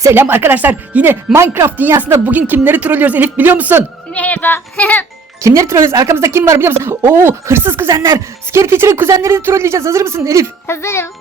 Selam arkadaşlar. Yine Minecraft dünyasında bugün kimleri trollüyoruz Elif biliyor musun? Merhaba. Kimleri trollüyoruz? Arkamızda kim var biliyor musun? Oo hırsız kuzenler. Scary Teacher'ın kuzenlerini trolleyeceğiz. Hazır mısın Elif? Hazırım.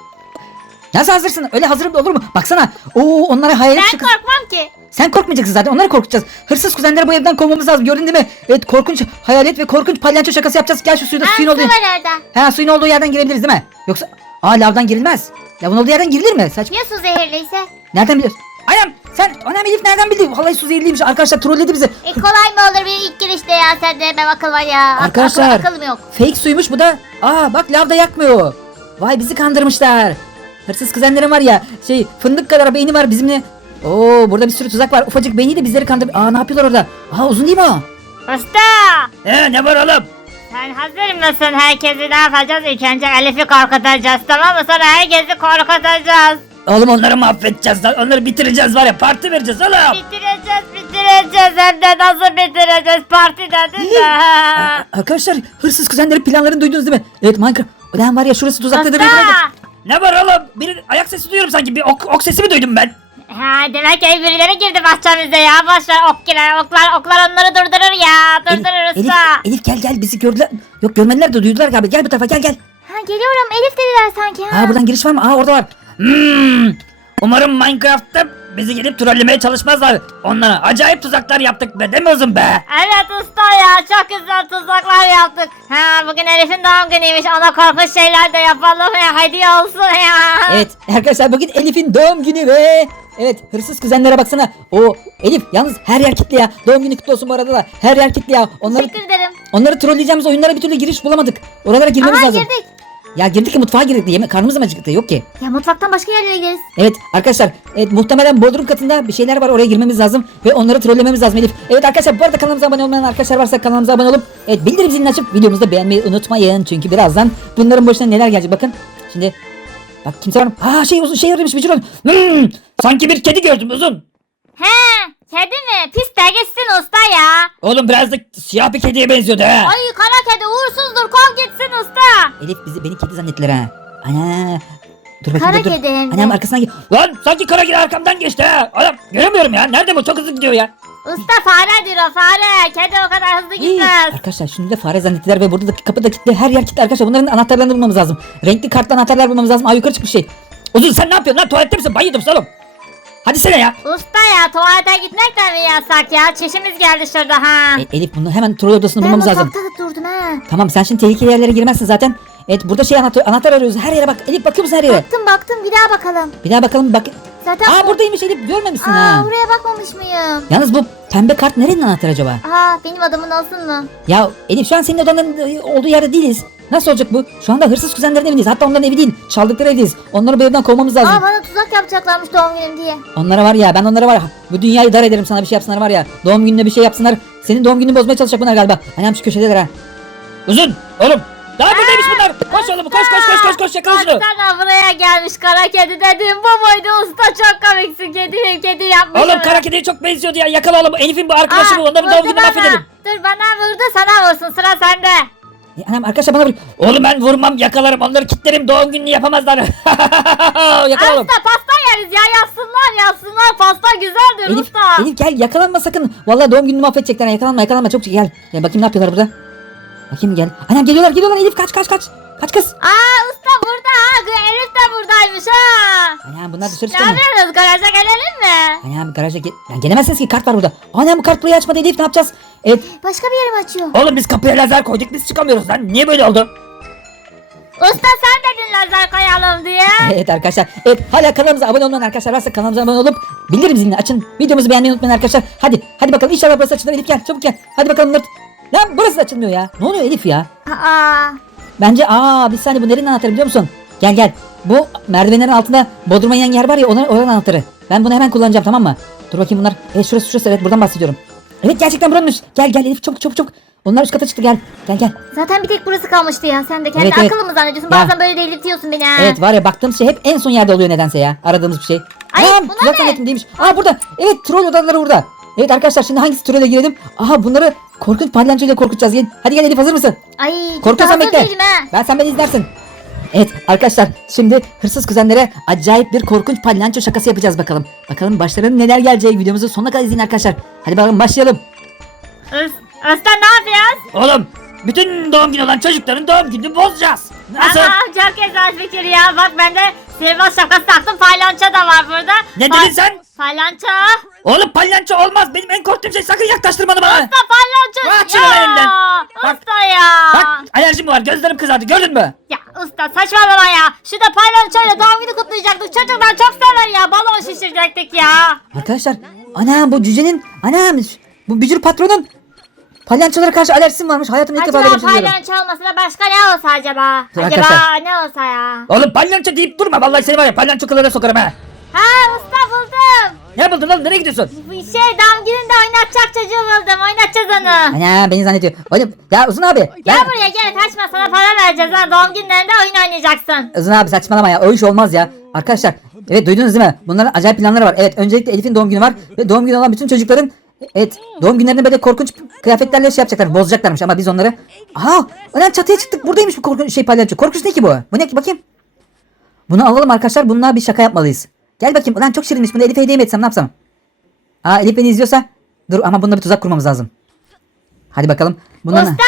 Nasıl hazırsın? Öyle hazırım da olur mu? Baksana. Oo onlara hayalet Ben korkmam ki. Sen korkmayacaksın zaten. Onları korkutacağız. Hırsız kuzenleri bu evden kovmamız lazım. Gördün değil mi? Evet korkunç hayalet ve korkunç palyaço şakası yapacağız. Gel şu suyda Aa, suyun su olduğu. var orada. Ha suyun olduğu yerden girebiliriz değil mi? Yoksa Aa lavdan girilmez. Lavın olduğu yerden girilir mi? Saçma. Ya su zehirliyse? Nereden biliyorsun? Anam sen anam Elif nereden bildi? Vallahi su zehirliymiş. Arkadaşlar trolledi bizi. E kolay mı olur bir ilk girişte ya sende ben akıl var ya. Ak- Arkadaşlar. Akıl, akıllım yok. Fake suymuş bu da. Aa bak lavda yakmıyor. Vay bizi kandırmışlar. Hırsız kuzenlerim var ya şey fındık kadar beyni var bizimle. Oo burada bir sürü tuzak var. Ufacık beyni de bizleri kandır. Aa ne yapıyorlar orada? Aa uzun değil mi o? Usta. He ne var oğlum? Sen hazır mısın? Herkesi ne yapacağız? İlk önce Elif'i korkutacağız tamam mı? Sonra herkesi korkutacağız. Oğlum onları mahvedeceğiz lan. Onları bitireceğiz var ya parti vereceğiz oğlum. Bitireceğiz bitireceğiz. Hem de nasıl bitireceğiz? Parti dedin de. Aa, Arkadaşlar hırsız kuzenlerin planlarını duydunuz değil mi? Evet Minecraft. Ulan var ya şurası tuzaktadır. Usta. Ne var oğlum? Bir ayak sesi duyuyorum sanki. Bir ok, ok sesi mi duydum ben? Ha, demek ki birileri girdi bahçemize ya. Boşver ok girer oklar oklar onları durdurur ya. Durdurur Elif, usta. Elif gel gel bizi gördüler. Yok görmediler de duydular galiba. Gel bu tarafa gel gel. Ha geliyorum Elif dediler sanki ha. Aa buradan giriş var mı? Aa orada var. Hmm. Umarım Minecraft'ta bizi gelip trollemeye çalışmazlar. Onlara acayip tuzaklar yaptık be uzun be? Evet usta ya çok güzel tuzaklar yaptık. Ha bugün Elif'in doğum günüymüş ona korkunç şeyler de yapalım ya hediye olsun ya. Evet arkadaşlar bugün Elif'in doğum günü ve Evet hırsız kuzenlere baksana. O Elif yalnız her yer kilitli ya. Doğum günü kutlu olsun bu arada da. Her yer kilitli ya. Onları Teşekkür ederim. onları trolleyeceğimiz oyunlara bir türlü giriş bulamadık. Oralara girmemiz Ama lazım. girdik. Ya girdik ki mutfağa girdik. Yeme karnımız mı acıktı? Yok ki. Ya mutfaktan başka yerlere gideriz. Evet arkadaşlar evet, muhtemelen bodrum katında bir şeyler var oraya girmemiz lazım ve onları trollememiz lazım Elif. Evet arkadaşlar bu arada kanalımıza abone olmayan arkadaşlar varsa kanalımıza abone olup evet bildirim zilini açıp videomuzu da beğenmeyi unutmayın. Çünkü birazdan bunların başına neler gelecek bakın. Şimdi bak kimse var mı? Aa şey uzun şey aramış bir Hmm, sanki bir kedi gördüm uzun. He kedi mi? Pis de gitsin usta ya. Oğlum biraz da siyah bir kediye benziyordu ha. Ay kara kedi uğursuzdur kov gitsin usta. Elif bizi beni kedi zannettiler ha. Ana. Dur bakayım Kara dur, kedi hem de. Anam arkasından gel. Lan sanki kara kedi arkamdan geçti ha. Adam göremiyorum ya. Nerede bu? Çok hızlı gidiyor ya. Usta faredir o fare. Kedi o kadar hızlı İyi. gitmez. Arkadaşlar şimdi de fare zannettiler ve burada da kapı da kilitli. Her yer kilitli arkadaşlar. Bunların anahtarlarını bulmamız lazım. Renkli kartlı anahtarlar bulmamız lazım. Aa yukarı çıkmış şey. Uzun sen ne yapıyorsun lan? Tuvalette misin? Banyoda mısın oğlum? Hadi sene ya. Usta ya tuvalete gitmek de mi yasak ya? Çişimiz geldi şurada ha. E, Elif bunu hemen troll odasını ben bulmamız lazım. mutfakta da durdum ha. Tamam sen şimdi tehlikeli yerlere girmezsin zaten. Evet burada şey anahtar, anahtar arıyoruz. Her yere bak. Elif bakıyor musun her yere? Baktım baktım bir daha bakalım. Bir daha bakalım bak. Zaten Aa bu- buradaymış Elif görmemişsin Aa ha. buraya bakmamış mıyım? Yalnız bu pembe kart nerenin anahtarı acaba? Aa benim adamın olsun mu? Ya Elif şu an senin odanın olduğu yerde değiliz. Nasıl olacak bu? Şu anda hırsız kuzenlerin evindeyiz. Hatta onların evi değil. Çaldıkları evdeyiz. Onları bu evden kovmamız lazım. Aa bana tuzak yapacaklarmış doğum günüm diye. Onlara var ya ben onlara var ya bu dünyayı dar ederim sana bir şey yapsınlar var ya. Doğum gününe bir şey yapsınlar. Senin doğum gününü bozmaya çalışacak bunlar galiba. Annem şu köşedeler ha. Uzun oğlum. Daha buradaymış bunlar. Koş oğlum koş koş koş koş koş yakala şunu. Baksana buraya gelmiş kara kedi dedim. Bu muydu usta çok komiksin kedi kedi yapmış. Oğlum kara kediye çok benziyordu ya. Yakala oğlum. Elif'in bu arkadaşı bu. Onların vurdu doğum gününü mahvedelim. Dur bana vurdu sana vursun sıra sende. E, Anam arkadaşlar bana vur. Oğlum ben vurmam yakalarım. Onları kitlerim. Doğum gününü yapamazlar. yakala oğlum. usta pasta yeriz ya yapsınlar yapsınlar pasta güzeldir Elif, usta. Elif gel yakalanma sakın. Vallahi doğum gününü mahvedecekler. ha. Yakalanma yakalanma çok gel. Gel bakayım ne yapıyorlar burada. Bakayım gel. Anam geliyorlar geliyorlar Elif kaç kaç kaç. Kaç kız. Aa usta burada ha Elif de buradaymış ha. Anam bunlar dışarı Ne çıkamıyor. yapıyoruz garaja gelelim mi? Anam garaja gel. Lan gelemezsiniz ki kart var burada. Anam bu kart burayı açmadı Elif ne yapacağız? Evet. Başka bir yere mi açıyor? Oğlum biz kapıya lazer koyduk biz çıkamıyoruz lan. Niye böyle oldu? Usta sen dedin lazer koyalım diye. Evet arkadaşlar. Evet hala kanalımıza abone olmayan arkadaşlar varsa kanalımıza abone olup bildirim zilini açın. Videomuzu beğenmeyi unutmayın arkadaşlar. Hadi hadi bakalım inşallah burası açılır Elif gel çabuk gel. Hadi bakalım Nurt. Lan burası da açılmıyor ya. Ne oluyor Elif ya? Aa. Bence aa bir saniye bu nerenin anahtarı biliyor musun? Gel gel. Bu merdivenlerin altında bodruma inen yer var ya onun oranın anahtarı. Ben bunu hemen kullanacağım tamam mı? Dur bakayım bunlar. Evet şurası şurası evet buradan bahsediyorum. Evet gerçekten buranmış. Gel gel Elif çabuk çabuk çabuk. Onlar üst kata çıktı gel. Gel gel. Zaten bir tek burası kalmıştı ya. Sen de kendi Evet, evet. akıllı mı zannediyorsun? Ya. Bazen böyle delirtiyorsun beni ha. Evet var ya baktığımız şey hep en son yerde oluyor nedense ya. Aradığımız bir şey. Ay, bunlar tuzak ne? zannettim değilmiş. Aa burada. Evet troll odaları burada. Evet arkadaşlar şimdi hangisi trolle girelim? Aha bunları korkunç palyaçoyla korkutacağız. Gelin. Hadi gel Elif hazır mısın? Ay çok da Korkuyorsan hazır bekle. değilim ha. Ben sen beni izlersin. Evet arkadaşlar şimdi hırsız kuzenlere acayip bir korkunç palyanço şakası yapacağız bakalım. Bakalım başlarına neler gelecek videomuzu sonuna kadar izleyin arkadaşlar. Hadi bakalım başlayalım. Üst, Usta ne yapıyoruz? Oğlum bütün doğum günü olan çocukların doğum gününü bozacağız. Nasıl? Tamam çok güzel fikir ya. Bak ben de sihirbaz şakası taktım. Palyanço da var burada. Ne Pa- dedin sen? Palyanço. Oğlum palyanço olmaz. Benim en korktuğum şey sakın yaklaştırma bana. Usta palyanço. Bak şunu elimden. Bak. Usta ya. Bak alerjim var gözlerim kızardı gördün mü? Ya usta saçmalama ya. Şurada palyaçoyla doğum günü kutlayacaktık. Çocuklar çok sever ya. Balon şişirecektik ya. Arkadaşlar ana bu cücenin ana bu bücür patronun palyançolara karşı alerjisi mi varmış? Hayatımda ilk defa böyle bir şey duyuyorum. palyaço olmasa da başka ne olsa acaba? Dur acaba arkadaşlar. ne olsa ya? Oğlum palyanço deyip durma vallahi seni var ya palyanço kılığına sokarım ha. Ha usta buldum. Ne buldun oğlum nereye gidiyorsun? Bu şey doğum gününde oynatacak çocuğu buldum. Oynatacağız onu. Ana beni zannediyor. Oğlum ya Uzun abi. Gel ben- buraya gel kaçma sana para vereceğiz ha. Doğum günlerinde oyun oynayacaksın. Uzun abi saçmalama ya o iş olmaz ya. Arkadaşlar evet duydunuz değil mi? Bunların acayip planları var. Evet öncelikle Elif'in doğum günü var. Ve doğum günü olan bütün çocukların Evet doğum günlerinde böyle korkunç kıyafetlerle şey yapacaklar bozacaklarmış ama biz onları Aha önemli çatıya çıktık buradaymış bu korkunç şey palyaço korkunç ne ki bu bu ne ki bakayım Bunu alalım arkadaşlar bununla bir şaka yapmalıyız Gel bakayım ulan çok şirinmiş bunu Elif'e hediye mi etsem ne yapsam Aa Elif beni izliyorsa Dur ama bunda bir tuzak kurmamız lazım Hadi bakalım bundan Usta.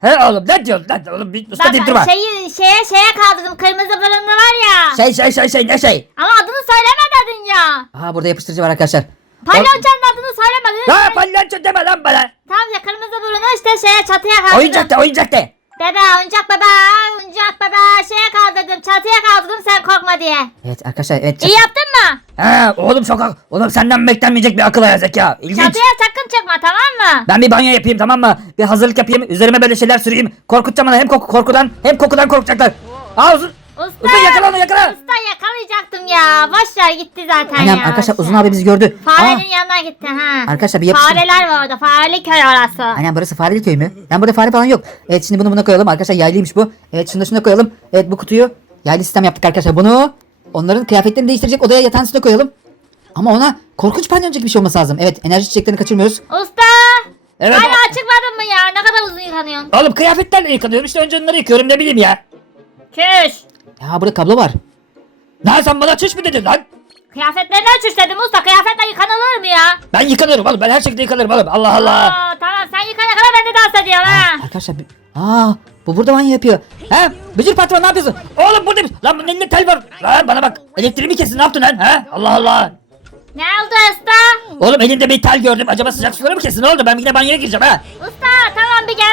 He oğlum ne diyorsun lan oğlum bir usta deyip durma şeyi şeye şeye kaldırdım. Kırmızı fırınlı var ya. Şey şey şey şey ne şey Ama adını söyleme dedin ya. Aha burada yapıştırıcı var arkadaşlar Palyaçonun adını söylemedin. Ya palyaço deme lan bana Tamam ya kırmızı burunu işte şeye çatıya kaldırdım. Oyuncak de oyuncak de Bebe oyuncak bebe oyuncak bebe şeye kaldırdım çatıya kaldırdım sen korkma diye. Evet arkadaşlar evet İyi yaptın mı? Ha oğlum çok ak- oğlum senden beklenmeyecek bir akıl ayağı zeka. İlginç. Çatıya sakın çıkma tamam mı? Ben bir banyo yapayım tamam mı? Bir hazırlık yapayım. Üzerime böyle şeyler süreyim. Korkutacağım onu hem koku korkudan hem kokudan korkacaklar. Aa uzun. Usta. Usta yakala onu yakala. Usta yakalayacaktım ya. Boş ver gitti zaten Annem ya. arkadaşlar uzun abi bizi gördü. Farenin yanına gitti ha. Arkadaşlar bir yapıştır- Fareler var orada. Fareli köy orası. Annem burası fareli köy mü? Yani burada fare falan yok. Evet şimdi bunu buna koyalım. Arkadaşlar yaylıymış bu. Evet şunu da şuna koyalım. Evet bu kutuyu yaylı sistem yaptık arkadaşlar. Bunu onların kıyafetlerini değiştirecek odaya yatağın üstüne koyalım. Ama ona korkunç panyoncuk bir şey olması lazım. Evet enerji çiçeklerini kaçırmıyoruz. Usta. Evet. Hala çıkmadın mı ya? Ne kadar uzun yıkanıyorsun? Oğlum kıyafetlerle yıkanıyorum işte önce onları yıkıyorum ne bileyim ya. Küş. Ya burada kablo var. Lan sen bana çüş mü dedin lan? Kıyafetlerini ölçüş dedim usta. Kıyafetle yıkanılır mı ya? Ben yıkanıyorum oğlum ben her şekilde yıkanırım oğlum Allah Allah. Aa, tamam sen yıkana kadar ben de dans ediyorum ha. Arkadaşlar bir- aa bu burada banyo yapıyor. He? Bücür patron ne yapıyorsun? Oğlum burada bir... Lan bunun elinde tel var. Lan bana bak. Elektriğimi kesin ne yaptın lan? He? Allah Allah. Ne oldu usta? Oğlum elinde bir tel gördüm. Acaba sıcak suları mı kesin? Ne oldu? Ben yine banyoya gireceğim ha.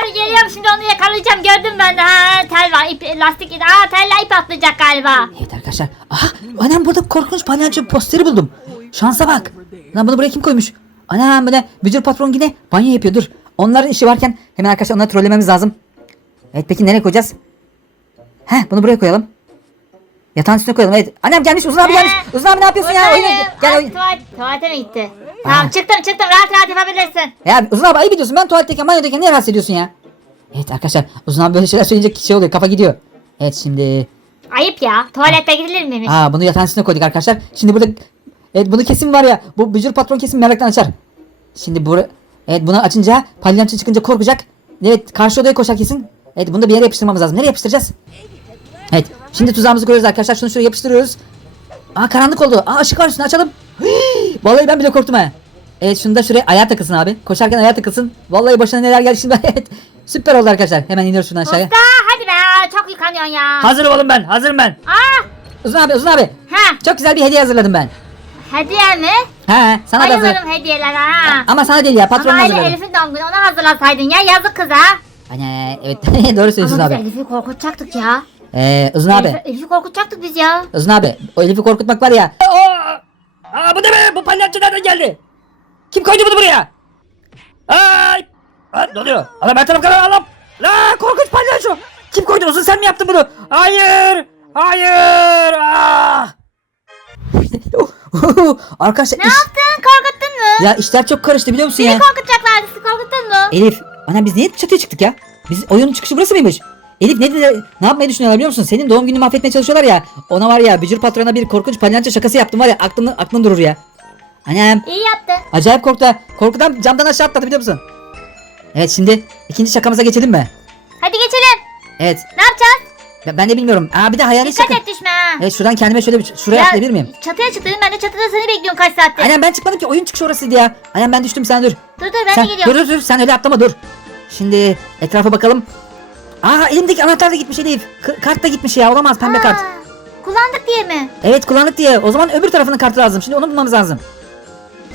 Gel geliyorum şimdi onu yakalayacağım gördüm ben de ha tel var ip lastik aa telle ip atlayacak galiba. Evet arkadaşlar. Aha anam burada korkunç palyaço posteri buldum. Şansa bak. Lan bunu buraya kim koymuş? Anam böyle bücür patron yine banyo yapıyor dur. Onların işi varken hemen arkadaşlar onları trollememiz lazım. Evet peki nereye koyacağız? Heh bunu buraya koyalım. Yatağın üstüne koyalım evet. Annem gelmiş Uzun abi gelmiş. Uzun abi ne yapıyorsun ya? Oyuna gel oyun. tuvalet, tuvalete mi gitti? Tamam çıktım çıktım rahat rahat yapabilirsin. Ya Uzun abi ayıp ediyorsun. Ben tuvaletteyken banyodayken niye rahatsız ediyorsun ya? Evet arkadaşlar Uzun abi böyle şeyler söyleyince şey oluyor kafa gidiyor. Evet şimdi Ayıp ya tuvalete gidilir miymiş? Aa bunu yatağın üstüne koyduk arkadaşlar. Şimdi burada evet bunu kesin var ya. Bu bücür patron kesin meraktan açar. Şimdi bu evet bunu açınca palyaço çıkınca korkacak. Evet karşı odaya koşar kesin. Evet bunu da bir yere yapıştırmamız lazım. Nereye yapıştıracağız? Evet şimdi tuzağımızı koyuyoruz arkadaşlar. Şunu şuraya yapıştırıyoruz. Aa karanlık oldu. Aa ışık var üstüne açalım. Hii, Vallahi ben bile korktum ha. Evet şunu da şuraya ayağa takılsın abi. Koşarken ayağa takılsın. Vallahi başına neler geldi şimdi. Evet. Süper oldu arkadaşlar. Hemen iniyoruz şuradan aşağıya. Usta hadi be çok yıkanıyorsun ya. Hazırım oğlum ben. Hazırım ben. Aa Uzun abi uzun abi. ha Çok güzel bir hediye hazırladım ben. hediye mi? He sana da hazır. Bayılırım hediyelere ha. Ama sana değil ya patronun Ama öyle hazırladım. Elif'in doğum günü ona hazırlasaydın ya yazık kıza. Anne evet doğru söylüyorsun Ama biz abi. Elif'i korkutacaktık ya. Ee, Uzun abi. Elif'i, Elif'i korkutacaktık biz ya. Uzun abi. O Elif'i korkutmak var ya. Aa, aa, bu ne be? Bu palyaço nereden geldi? Kim koydu bunu buraya? Ay! Aa, ne oluyor? Adam her taraf kadar Allah'ım. La korkunç palyaço. Kim koydu? Uzun sen mi yaptın bunu? Hayır! Hayır! Ah! Arkadaşlar Ne iş, yaptın? Korkuttun mu? ya işler çok karıştı biliyor musun Beni ya? korkutacaklardı. Siz korkuttun mu? Elif, ana biz niye çatıya çıktık ya? Biz oyunun çıkışı burası mıymış? Elif ne dedi? Ne yapmayı düşünüyorlar biliyor musun? Senin doğum gününü mahvetmeye çalışıyorlar ya. Ona var ya bücür patrona bir korkunç palyaço şakası yaptım var ya aklın aklın durur ya. Annem İyi yaptın. acayip korktu. Korkudan camdan aşağı atladı biliyor musun? Evet şimdi ikinci şakamıza geçelim mi? Hadi geçelim. Evet. Ne yapacağız? Ben, ben de bilmiyorum. Aa bir de hayalet Dikkat sakın. et düşme ha. Evet şuradan kendime şöyle bir şuraya Ya, atlayabilir miyim? Çatıya çık dedim ben de çatıda seni bekliyorum kaç saattir. Aynen ben çıkmadım ki oyun çıkışı orasıydı ya. Aynen ben düştüm sen dur. Dur dur ben sen, de geliyorum. dur dur dur sen öyle atlama dur. Şimdi etrafa bakalım. Aa elimdeki anahtar da gitmiş Elif. K- kart da gitmiş ya olamaz pembe Aa, kart. Kullandık diye mi? Evet kullandık diye. O zaman öbür tarafının kartı lazım. Şimdi onu bulmamız lazım.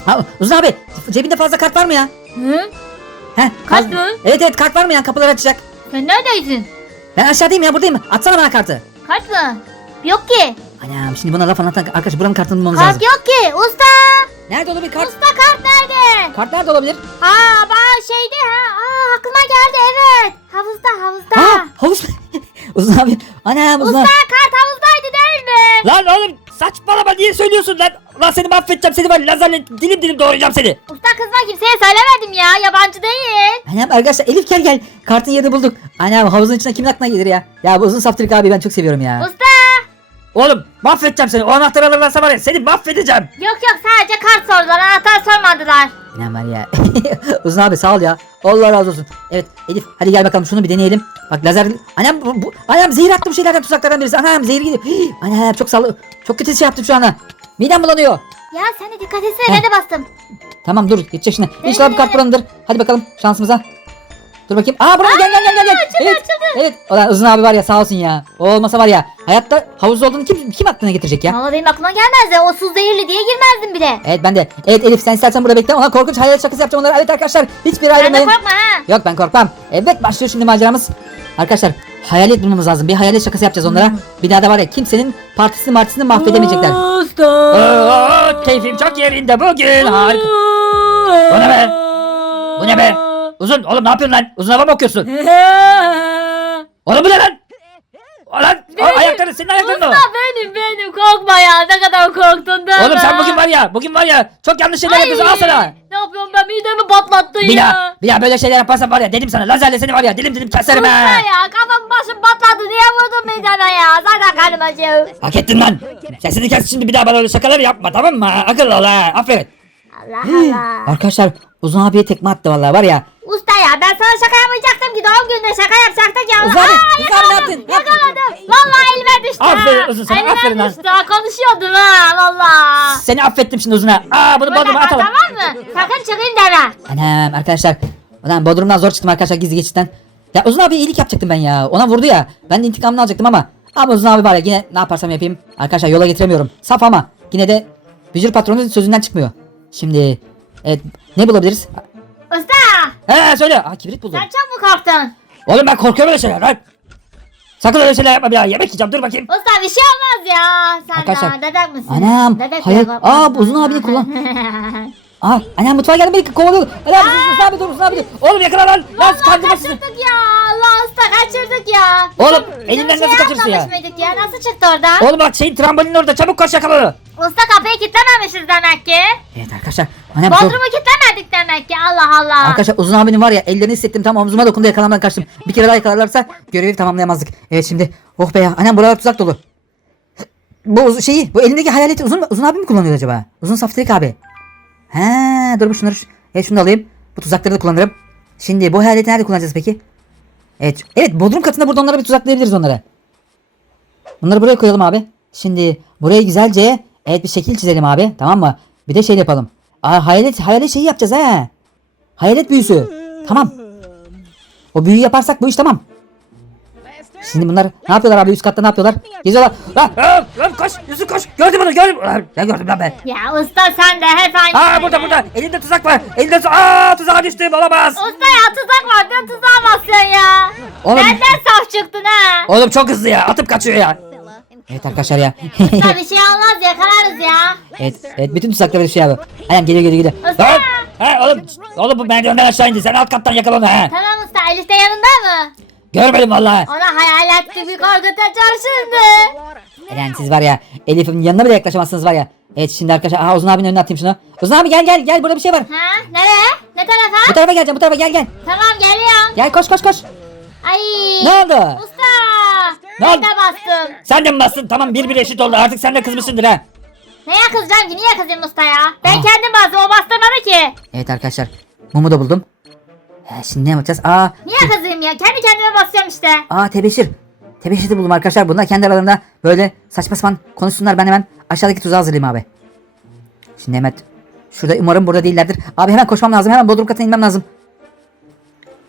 Ha, Uzun abi cebinde fazla kart var mı ya? Hı? Heh, Kart mı? Evet evet kart var mı ya kapıları açacak. Sen neredeydin? Ben aşağıdayım ya buradayım. Atsana bana kartı. Kart mı? Yok ki. Anam şimdi buna laf anlatan arkadaş buranın kartını bulmamız Kart lazım. yok ki. Usta. Nerede olabilir kart? Usta kart nerede? Kart nerede olabilir? Aa bak şeyde ha. Aklıma geldi evet. Havuzda havuzda. Ha havuz. Uzun abi. Anam uzun abi. kart havuzdaydı değil mi? Lan oğlum saçmalama niye söylüyorsun lan? Lan seni mahvedeceğim seni var lazerle dilim dilim doğrayacağım seni. Usta kızma kimseye söylemedim ya. Yabancı değil. Anam arkadaşlar Elif gel gel. Kartın yerini bulduk. Anam havuzun içine kimin aklına gelir ya? Ya bu uzun saftirik abi ben çok seviyorum ya. Usta. Oğlum mahvedeceğim seni. O anahtarı alırlarsa var ya seni mahvedeceğim. Yok yok sadece kart sordular. Anahtar sormadılar. İnan var ya. Uzun abi sağ ol ya. Allah razı olsun. Evet Elif hadi gel bakalım şunu bir deneyelim. Bak lazer... Anam bu, bu... Anam zehir attı bu şeylerden tuzaklardan birisi. Anam zehir gidiyor. Hii, Anam çok sağlı. Çok kötü şey yaptım şu anda. Midem bulanıyor. Ya sen de dikkat etsene ben de bastım. Tamam dur geçecek şimdi. İnşallah bu kart buranındır. Hadi bakalım şansımıza. Dur bakayım. Aa burada gel gel gel gel. gel. evet. Evet. Ulan uzun abi var ya sağ olsun ya. O olmasa var ya. Hayatta havuz olduğunu kim kim aklına getirecek ya? Valla benim aklıma gelmezdi. O su zehirli diye girmezdim bile. Evet ben de. Evet Elif sen istersen burada bekle. Ona korkunç hayalet şakası yapacağım onlara. Evet arkadaşlar hiçbir Sen de ayrılmayın. korkma ha. Yok ben korkmam. Evet başlıyor şimdi maceramız. Arkadaşlar hayalet bulmamız lazım. Bir hayalet şakası yapacağız onlara. Bir daha da var ya kimsenin partisini martisini mahvedemeyecekler. Oo, keyfim çok yerinde bugün. Harika. Bu ne be? Bu ne be? Uzun oğlum ne yapıyorsun lan? Uzun hava mı okuyorsun? Oğlum bu ne lan? Ulan o ayakları senin ayakların o. Usta benim benim korkma ya. Ne kadar korktun değil Oğlum mi? sen bugün var ya bugün var ya çok yanlış şeyler yapıyorsun al sana. Ne yapıyorum ben midemi patlattın Bir ya. daha, bir daha böyle şeyler yaparsan var ya dedim sana lazerle seni var ya dilim dilim keserim Usta ha. ya kafam başım patladı niye vurdun mideme ya? Zaten karnım acıyor. Hak ettin lan. Sesini kes şimdi bir daha bana öyle şakalar yapma tamam mı? Akıllı ol ha. Aferin. Allah Allah. Arkadaşlar uzun abiye tekme attı vallahi var ya. Usta ya ben sana şaka yapmayacaktım ki doğum gününde şaka yapacaktık ya. Uzun abi, Aa, Uzun abi ne yaptın? Ne yaptın? Yakaladım. Vallahi elime düştü. Aferin. Uzun sana, Elime aferin lan. düştü. ha, Konuşuyordum ha valla. Seni affettim şimdi uzuna. Aa bunu Böyle bodruma atalım. Tamam mı? Sakın çıkayım deme. Anam arkadaşlar. Ulan bodrumdan zor çıktım arkadaşlar gizli geçitten. Ya uzun abi iyilik yapacaktım ben ya. Ona vurdu ya. Ben de intikamını alacaktım ama. Ama uzun abi var ya yine ne yaparsam yapayım. Arkadaşlar yola getiremiyorum. Saf ama. Yine de Bücür patronun sözünden çıkmıyor. Şimdi evet, ne bulabiliriz? Usta He söyle. Aa kibrit buldum. çok mu korktun? Oğlum ben korkuyorum öyle şeyler lan. Sakın öyle şeyler yapma bir daha. Yemek yiyeceğim dur bakayım. Usta bir şey olmaz ya. Sen Arkadaşlar, daha dedek misin? anam, Dedek hayır. bile korkmaz. Aa, uzun abini kullan. Aa anam mutfağa geldim beni kovalıyor. Anam uzun abi dur uzun abi dur. Oğlum yakala lan. Lan Vallahi kandırma sizi. kaçırdık ya. Allah usta kaçırdık ya. Oğlum elinden şey nasıl kaçırsın ya? mıydık ya? Nasıl çıktı oradan? Oğlum bak şeyin trambolinin orada çabuk koş yakala onu. Usta kapıyı kilitlememişiz demek ki. Evet arkadaşlar. Anam zor. Bodrumu kilitlemedik demek ki. Allah Allah. Arkadaşlar uzun abinin var ya ellerini hissettim tam omzuma dokundu yakalamdan kaçtım. Bir kere daha yakalarlarsa görevi tamamlayamazdık. Evet şimdi oh be ya anam buralar tuzak dolu. Bu uzun şeyi bu elindeki hayaleti uzun uzun abi mi kullanıyor acaba? Uzun saftirik abi. He dur bu şunları evet şunu da alayım. Bu tuzakları da kullanırım. Şimdi bu hayaleti nerede kullanacağız peki? Evet evet bodrum katında burada onlara bir tuzaklayabiliriz onları. Bunları buraya koyalım abi. Şimdi buraya güzelce evet bir şekil çizelim abi tamam mı? Bir de şey yapalım. Aa hayalet hayalet şeyi yapacağız ha. Hayalet büyüsü. Tamam. O büyüyü yaparsak bu iş tamam. Şimdi bunlar ne yapıyorlar abi üst katta ne yapıyorlar? Geziyorlar. Lan, lan, lan koş Yusuf koş. Gördüm onu gördüm. Lan, Ne gördüm lan ben? Ya usta sen de hep aynı. Aa burada burada. Elinde tuzak var. Elinde tu Aa tuzağa düştüm olamaz. Usta ya tuzak var. Dön tuzağa basıyorsun ya. Oğlum. Benden saf çıktın ha. Oğlum çok hızlı ya. Atıp kaçıyor ya. Evet arkadaşlar ya. Usta bir şey olmaz yakalarız ya. evet, evet bütün tuzaklar bir şey abi. Aynen geliyor geliyor geliyor. Usta. Lan! Ha oğlum, oğlum bu merdivenden aşağı indi. Sen alt kattan yakala onu ha. Tamam usta Elif de yanında mı? Görmedim vallahi. Ona hayalet gibi korkutacağım şimdi. Yani siz var ya Elif'in yanına bile yaklaşamazsınız var ya. Evet şimdi arkadaşlar aha Uzun abinin önüne atayım şunu. Uzun abi gel gel gel burada bir şey var. Ha? Nereye? Ne Bu tarafa? tarafa geleceğim bu tarafa gel gel. Tamam geliyorum. Gel koş koş koş. Ay. Ne oldu? Usta. Ne Ben oldu? de bastım. Sen de mi bastın? Tamam bir bir eşit oldu artık sen de kızmışsındır ha. Neye kızacağım ki? Niye kızayım usta ya? Ben Aa. kendim bastım o bastırmadı ki. Evet arkadaşlar mumu da buldum. He, şimdi ne yapacağız? Aa, Niye kızayım ya? Kendi kendime basıyorum işte. aa tebeşir. tebeşirde buldum arkadaşlar. Bunlar kendi aralarında böyle saçma sapan konuşsunlar. Ben hemen aşağıdaki tuzağı hazırlayayım abi. Şimdi hemen şurada umarım burada değillerdir. Abi hemen koşmam lazım. Hemen bodrum katına inmem lazım.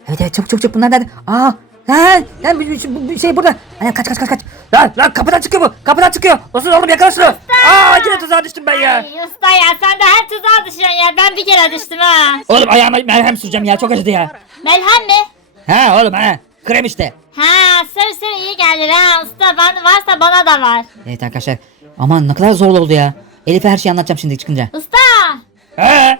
Evet evet çabuk çabuk çabuk bunlar nerede? Aa lan lan bir, bir- bir şey burada. Lan kaç kaç kaç kaç. Lan lan kapıdan çıkıyor bu. Kapıdan çıkıyor. Olsun oğlum yakala şunu. Aa yine tuzağa düştüm ben ya. Ay usta ya sen de her tuzağa düşüyorsun ya. Ben bir kere düştüm ha. Oğlum ayağıma merhem süreceğim ya çok acıdı ya. Melhem mi? Ha oğlum ha. Krem işte. Ha sır sır iyi gelir ha usta. Ben varsa bana da var. Evet arkadaşlar. Aman ne kadar zor oldu ya. Elif'e her şeyi anlatacağım şimdi çıkınca. Usta. He.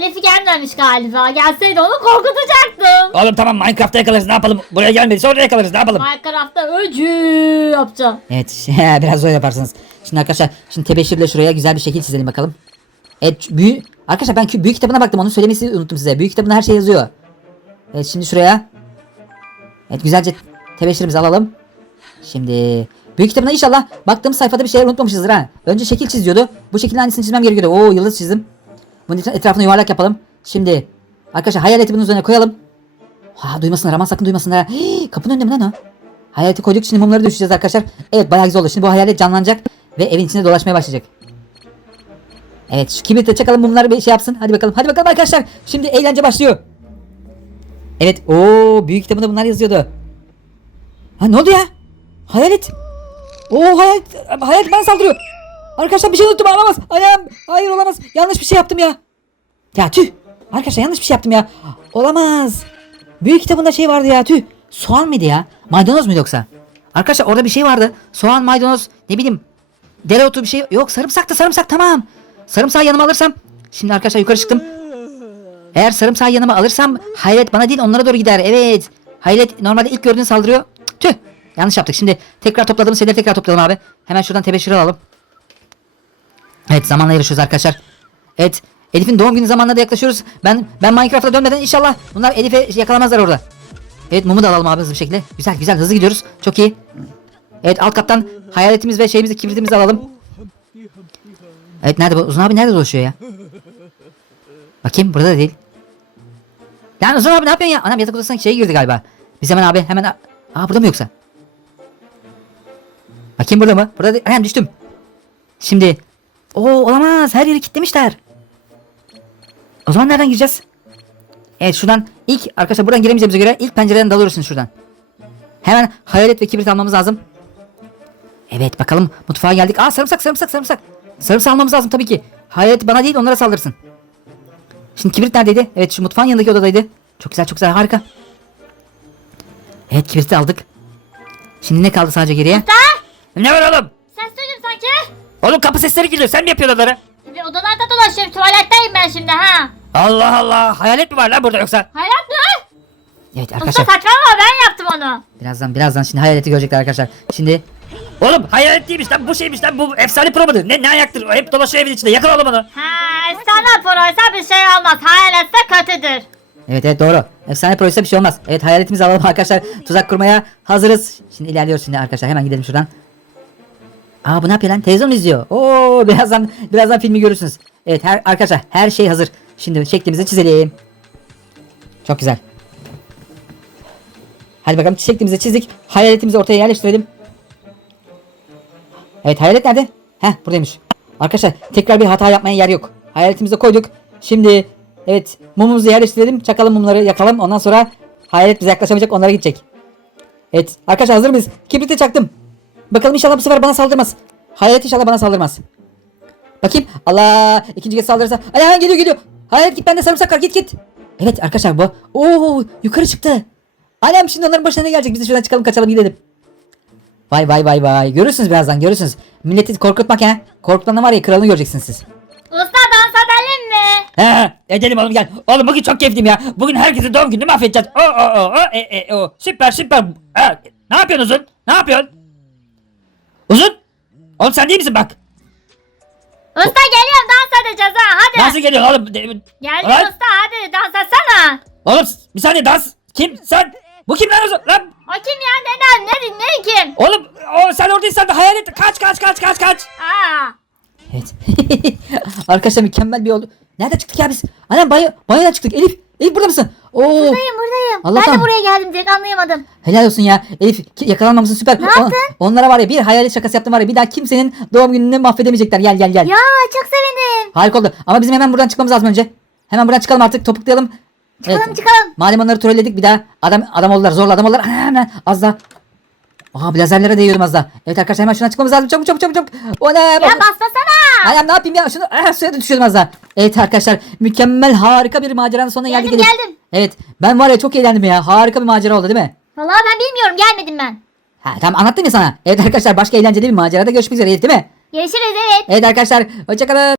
Elif'i gelmemiş galiba. Gelseydi onu korkutacaktım. Oğlum tamam Minecraft'ta yakalarız ne yapalım? Buraya gelmediyse oraya yakalarız ne yapalım? Minecraft'ta öcü yapacağım. Evet biraz zor yaparsınız. Şimdi arkadaşlar şimdi tebeşirle şuraya güzel bir şekil çizelim bakalım. Evet büyük arkadaşlar ben büyük kitabına baktım onu söylemeyi unuttum size. Büyük kitabında her şey yazıyor. Evet şimdi şuraya. Evet güzelce tebeşirimizi alalım. Şimdi büyük kitabına inşallah baktığım sayfada bir şeyler unutmamışızdır ha. Önce şekil çiziyordu. Bu şekilin aynısını çizmem gerekiyordu. Oo yıldız çizdim. Bunun etra- etrafına yuvarlak yapalım. Şimdi arkadaşlar hayaleti bunun üzerine koyalım. Ha duymasınlar aman sakın duymasınlar. Hii, kapının önünde mi lan o? Hayaleti koyduk şimdi mumları düşeceğiz arkadaşlar. Evet bayağı güzel oldu. Şimdi bu hayalet canlanacak ve evin içinde dolaşmaya başlayacak. Evet şu kibritle çakalım mumları bir şey yapsın. Hadi bakalım. Hadi bakalım arkadaşlar. Şimdi eğlence başlıyor. Evet o büyük kitabında bunlar yazıyordu. Ha ne oldu ya? Hayalet. Oo hayalet, hayalet bana saldırıyor. Arkadaşlar bir şey unuttum olamaz. Ayağım. Hayır olamaz. Yanlış bir şey yaptım ya. Ya tüh. Arkadaşlar yanlış bir şey yaptım ya. Olamaz. Büyük kitabında şey vardı ya tüh. Soğan mıydı ya? Maydanoz muydu yoksa? Arkadaşlar orada bir şey vardı. Soğan, maydanoz, ne bileyim. Dereotu bir şey. Yok sarımsak da sarımsak tamam. Sarımsağı yanıma alırsam. Şimdi arkadaşlar yukarı çıktım. Eğer sarımsağı yanıma alırsam hayret bana değil onlara doğru gider. Evet. Hayret normalde ilk gördüğünü saldırıyor. Tüh. Yanlış yaptık. Şimdi tekrar topladığımız şeyleri tekrar toplayalım abi. Hemen şuradan tebeşiri alalım. Evet zamanla yarışıyoruz arkadaşlar. Evet Elif'in doğum günü zamanına da yaklaşıyoruz. Ben ben Minecraft'a dönmeden inşallah bunlar Elif'e yakalamazlar orada. Evet mumu da alalım abi hızlı bir şekilde. Güzel güzel hızlı gidiyoruz. Çok iyi. Evet alt kattan hayaletimiz ve şeyimizi kibritimizi alalım. Evet nerede bu? Uzun abi nerede dolaşıyor ya? Bakayım burada da değil. Lan Uzun abi ne yapıyorsun ya? Anam yatak odasına şey girdi galiba. Biz hemen abi hemen... Aa burada mı yoksa? Bakayım burada mı? Burada değil. Hemen düştüm. Şimdi... Oo olamaz. Her yeri kilitlemişler. O zaman nereden gireceğiz? Evet şuradan ilk arkadaşlar buradan giremeyeceğimize göre ilk pencereden dalıyorsun şuradan. Hemen hayalet ve kibrit almamız lazım. Evet bakalım mutfağa geldik. Aa sarımsak sarımsak sarımsak. Sarımsak almamız lazım tabii ki. Hayalet bana değil onlara saldırsın. Şimdi kibrit neredeydi? Evet şu mutfağın yanındaki odadaydı. Çok güzel çok güzel harika. Evet kibriti aldık. Şimdi ne kaldı sadece geriye? Usta. Ne var oğlum? Oğlum kapı sesleri geliyor. Sen mi yapıyorsun onları? Bir odalarda dolaşıyorum. Tuvaletteyim ben şimdi ha. Allah Allah. Hayalet mi var lan burada yoksa? Hayat mı? Evet Usta arkadaşlar. saçmalama ben yaptım onu. Birazdan birazdan şimdi hayaleti görecekler arkadaşlar. Şimdi Oğlum hayalet değilmiş lan bu şeymiş lan bu efsane pro mudur? Ne ne ayaktır o hep dolaşıyor evin içinde yakala oğlum onu. Ha efsane proysa bir şey olmaz. Hayaletse kötüdür. Evet evet doğru. Efsane proysa bir şey olmaz. Evet hayaletimizi alalım arkadaşlar. Tuzak kurmaya hazırız. Şimdi ilerliyoruz şimdi arkadaşlar hemen gidelim şuradan. Aa bu ne yapıyor lan? Televizyon izliyor? Oo birazdan birazdan filmi görürsünüz. Evet her, arkadaşlar her şey hazır. Şimdi şeklimizi çizelim. Çok güzel. Hadi bakalım şeklimizi çizdik. Hayaletimizi ortaya yerleştirelim. Evet hayalet nerede? Heh buradaymış. Arkadaşlar tekrar bir hata yapmaya yer yok. Hayaletimizi koyduk. Şimdi evet mumumuzu yerleştirelim. Çakalım mumları yakalım. Ondan sonra hayalet bize yaklaşamayacak onlara gidecek. Evet arkadaşlar hazır mıyız? Kibriti çaktım. Bakalım inşallah bu sefer bana saldırmaz. Hayalet inşallah bana saldırmaz. Bakayım. Allah ikinci kez saldırırsa. Ay geliyor geliyor. Hayalet git bende sarımsak var git git. Evet arkadaşlar bu. Oo yukarı çıktı. Annem şimdi onların başına ne gelecek? Biz de şuradan çıkalım kaçalım gidelim. Vay vay vay vay. Görürsünüz birazdan görürsünüz. Milleti korkutmak ha. Korkutanı var ya kralını göreceksiniz siz. Usta dans edelim mi? He edelim oğlum gel. Oğlum bugün çok keyifliyim ya. Bugün herkesin doğum gününü mahvedeceğiz. O o o o e e o. Süper süper. Ha, ne yapıyorsun? Ne yapıyorsun? Uzun? Oğlum sen değil misin bak? Usta geliyorum dans edeceğiz ha hadi. Nasıl geliyorsun oğlum? De- Geldim Lan, usta hadi dans etsene. Oğlum bir saniye dans. Kim? Sen? Bu kim lan Uzun? Lan O kim ya neden ne ne kim? oğlum o, sen oradaysan da hayal et. Kaç kaç kaç kaç kaç. Aa. Evet. Arkadaşlar mükemmel bir oldu. Nerede çıktık ya biz? Anam banyo, banyodan çıktık. Elif. Elif burada mısın? Oo. Buradayım buradayım. Allah ben de buraya geldim direkt anlayamadım. Helal olsun ya. Elif yakalanmamışsın süper. Ne yaptın? onlara var ya bir hayalet şakası yaptım var ya bir daha kimsenin doğum gününü mahvedemeyecekler. Gel gel gel. Ya çok sevindim. Harika oldu. Ama bizim hemen buradan çıkmamız lazım önce. Hemen buradan çıkalım artık topuklayalım. Çıkalım Evet. çıkalım. Madem onları trolledik bir daha adam adam oldular zorla adam oldular. Hemen az daha. Aha lazerlere değiyordum az daha. Evet arkadaşlar hemen şuna çıkmamız lazım. Çabuk çabuk çabuk çabuk. O ne? Ya basmasana. Ayağım ne yapayım ya? Şunu ah, suya da düşüyordum az daha. Evet arkadaşlar mükemmel harika bir maceranın sonuna Geldim, geldik. Elif. geldim. Evet ben var ya çok eğlendim ya. Harika bir macera oldu değil mi? Vallahi ben bilmiyorum gelmedim ben. Ha tamam anlattım ya sana. Evet arkadaşlar başka eğlenceli bir macerada görüşmek üzere değil mi? Görüşürüz evet. Evet arkadaşlar hoşçakalın.